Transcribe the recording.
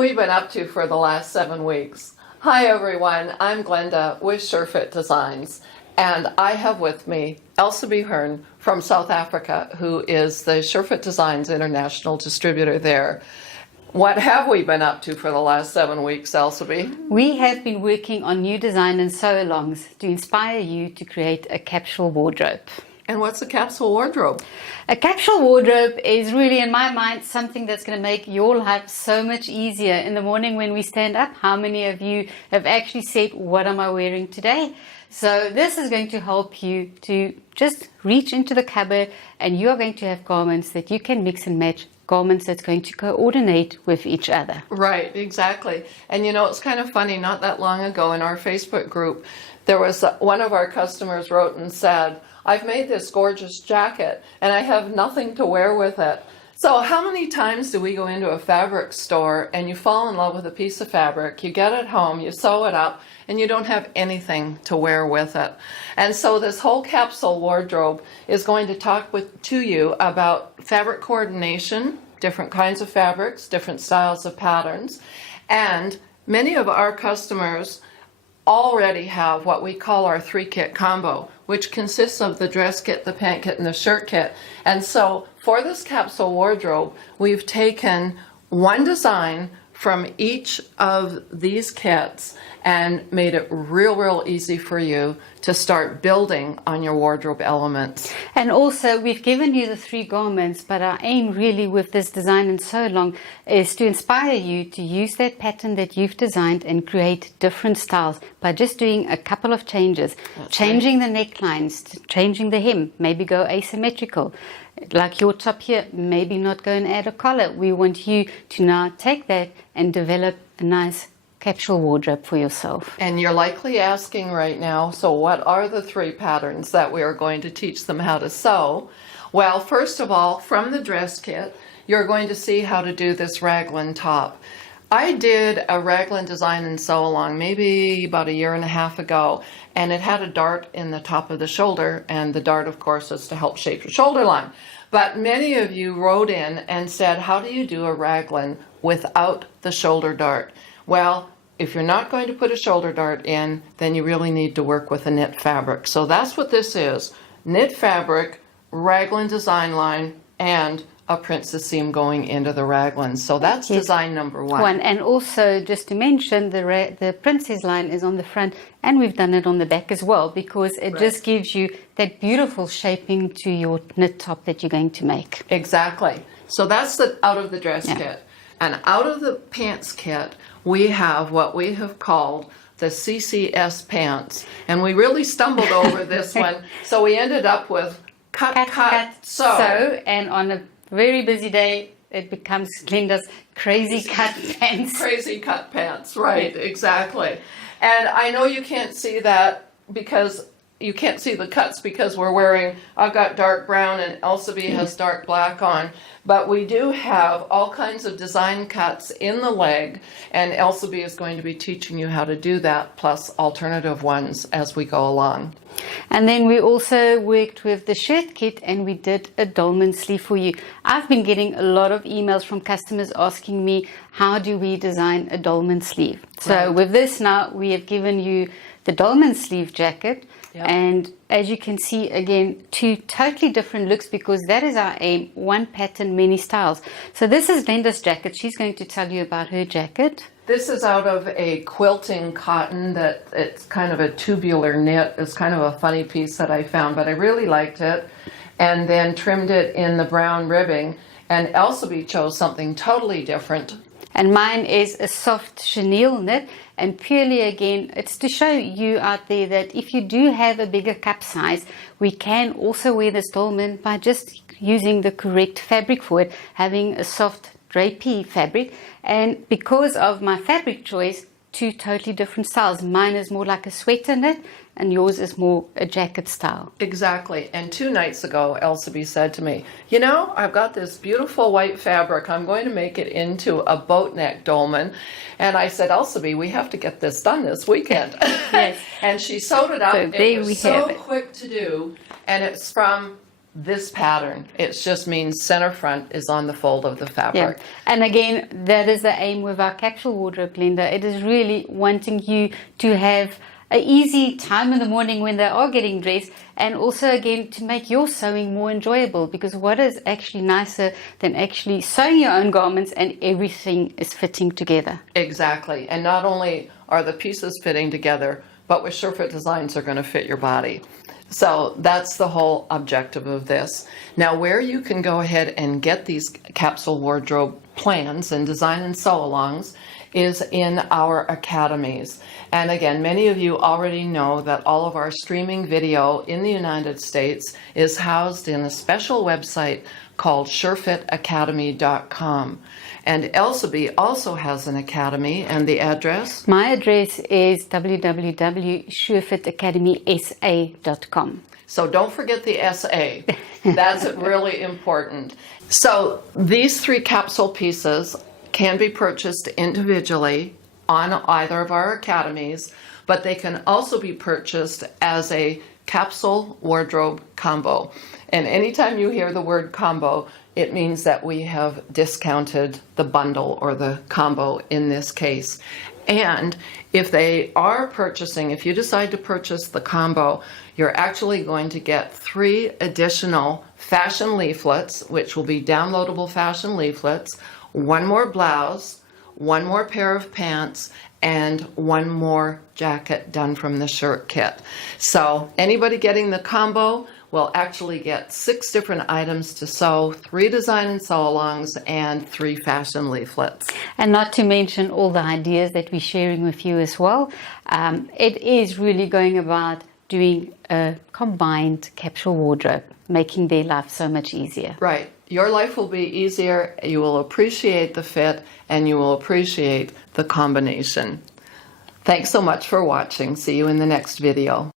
we been up to for the last 7 weeks? Hi everyone, I'm Glenda with SureFit Designs, and I have with me Elsabie Hearn from South Africa, who is the SureFit Designs International Distributor there. What have we been up to for the last 7 weeks, Elsabie? We have been working on new design and sew-alongs to inspire you to create a capsule wardrobe. And what's a capsule wardrobe? A capsule wardrobe is really, in my mind, something that's going to make your life so much easier. In the morning when we stand up, how many of you have actually said, what am I wearing today? So this is going to help you to just reach into the cupboard, and you are going to have garments that you can mix and match, garments that's going to coordinate with each other. Right, exactly. And you know, it's kind of funny, not that long ago in our Facebook group, there was one of our customers wrote and said, I've made this gorgeous jacket and I have nothing to wear with it. So how many times do we go into a fabric store and you fall in love with a piece of fabric, you get it home, you sew it up, and you don't have anything to wear with it? And so this whole capsule wardrobe is going to talk to you about fabric coordination, different kinds of fabrics, different styles of patterns, and many of our customers already have what we call our 3-kit combo, which consists of the dress kit, the pant kit, and the shirt kit. And so for this capsule wardrobe, we've taken one design from each of these kits and made it real easy for you to start building on your wardrobe elements. And also, we've given you the 3 garments, but our aim really with this design and sew along is to inspire you to use that pattern that you've designed and create different styles by just doing a couple of changes. That's changing right. the necklines, changing the hem, maybe go asymmetrical. Like your top here, maybe not go and add a collar. We want you to now take that and develop a nice capsule wardrobe for yourself. And you're likely asking right now, so what are the 3 patterns that we are going to teach them how to sew? Well, first of all, from the dress kit, you're going to see how to do this raglan top. I did a raglan design and sew along maybe about 1.5 years ago, and it had a dart in the top of the shoulder, and the dart, of course, is to help shape your shoulder line. But many of you wrote in and said, how do you do a raglan without the shoulder dart? Well, if you're not going to put a shoulder dart in, then you really need to work with a knit fabric. So that's what this is: knit fabric, raglan design line, and a princess seam going into the raglan. So that's design number 1. And also, just to mention, the princess line is on the front, and we've done it on the back as well, because it just gives you that beautiful shaping to your knit top that you're going to make. Exactly. So that's the out of the dress kit. And out of the pants kit, we have what we have called the CCS pants. And we really stumbled over this one. So we ended up with cut, sew. And on a very busy day, it becomes Glenda's crazy cut pants. Crazy cut pants, right, exactly. And I know you can't see that because you can't see the cuts because I've got dark brown and Elsabie has dark black on, but we do have all kinds of design cuts in the leg, and Elsabie is going to be teaching you how to do that, plus alternative ones as we go along. And then we also worked with the shirt kit, and we did a dolman sleeve for you. I've been getting a lot of emails from customers asking me, how do we design a dolman sleeve? So with this now, we have given you the dolman sleeve jacket. Yep. And as you can see, again, 2 totally different looks, because that is our aim: one pattern, many styles. So this is Glenda's jacket. She's going to tell you about her jacket. This is out of a quilting cotton that it's kind of a tubular knit. It's kind of a funny piece that I found, but I really liked it. And then trimmed it in the brown ribbing. And Elsabie chose something totally different. And mine is a soft chenille knit, and purely, again, it's to show you out there that if you do have a bigger cup size, we can also wear this dolman by just using the correct fabric for it, having a soft drapey fabric. And because of my fabric choice, 2 totally different styles. Mine is more like a sweater knit, and yours is more a jacket style. Exactly. And 2 nights ago, Elsabie said to me, you know, I've got this beautiful white fabric. I'm going to make it into a boat neck dolman. And I said, Elsabie, we have to get this done this weekend. Yes. And she sewed it up. So there it was we so have it. quick to do. And it's from this pattern. It just means center front is on the fold of the fabric. Yeah. And again, that is the aim with our capsule wardrobe, Linda. It is really wanting you to have an easy time in the morning when they are getting dressed, and also again to make your sewing more enjoyable, because what is actually nicer than actually sewing your own garments and everything is fitting together? Exactly. And not only are the pieces fitting together, but with SureFit designs are going to fit your body. So that's the whole objective of this. Now, where you can go ahead and get these capsule wardrobe plans and design and sew alongs is in our academies. And again, many of you already know that all of our streaming video in the United States is housed in a special website called surefitacademy.com. And Elsabe also has an academy, and the address? My address is www.surefitacademysa.com. So don't forget the SA. That's really important. So these 3 capsule pieces can be purchased individually on either of our academies, but they can also be purchased as a capsule wardrobe combo. And anytime you hear the word combo, it means that we have discounted the bundle or the combo in this case. And if they are purchasing, if you decide to purchase the combo, you're actually going to get 3 additional fashion leaflets, which will be downloadable fashion leaflets, 1 more blouse, 1 more pair of pants, and 1 more jacket done from the shirt kit. So anybody getting the combo will actually get 6 different items to sew, 3 design and sew alongs, and 3 fashion leaflets. And not to mention all the ideas that we're sharing with you as well. It is really going about doing a combined capsule wardrobe, making their life so much easier. Right. Your life will be easier, you will appreciate the fit, and you will appreciate the combination. Thanks so much for watching. See you in the next video.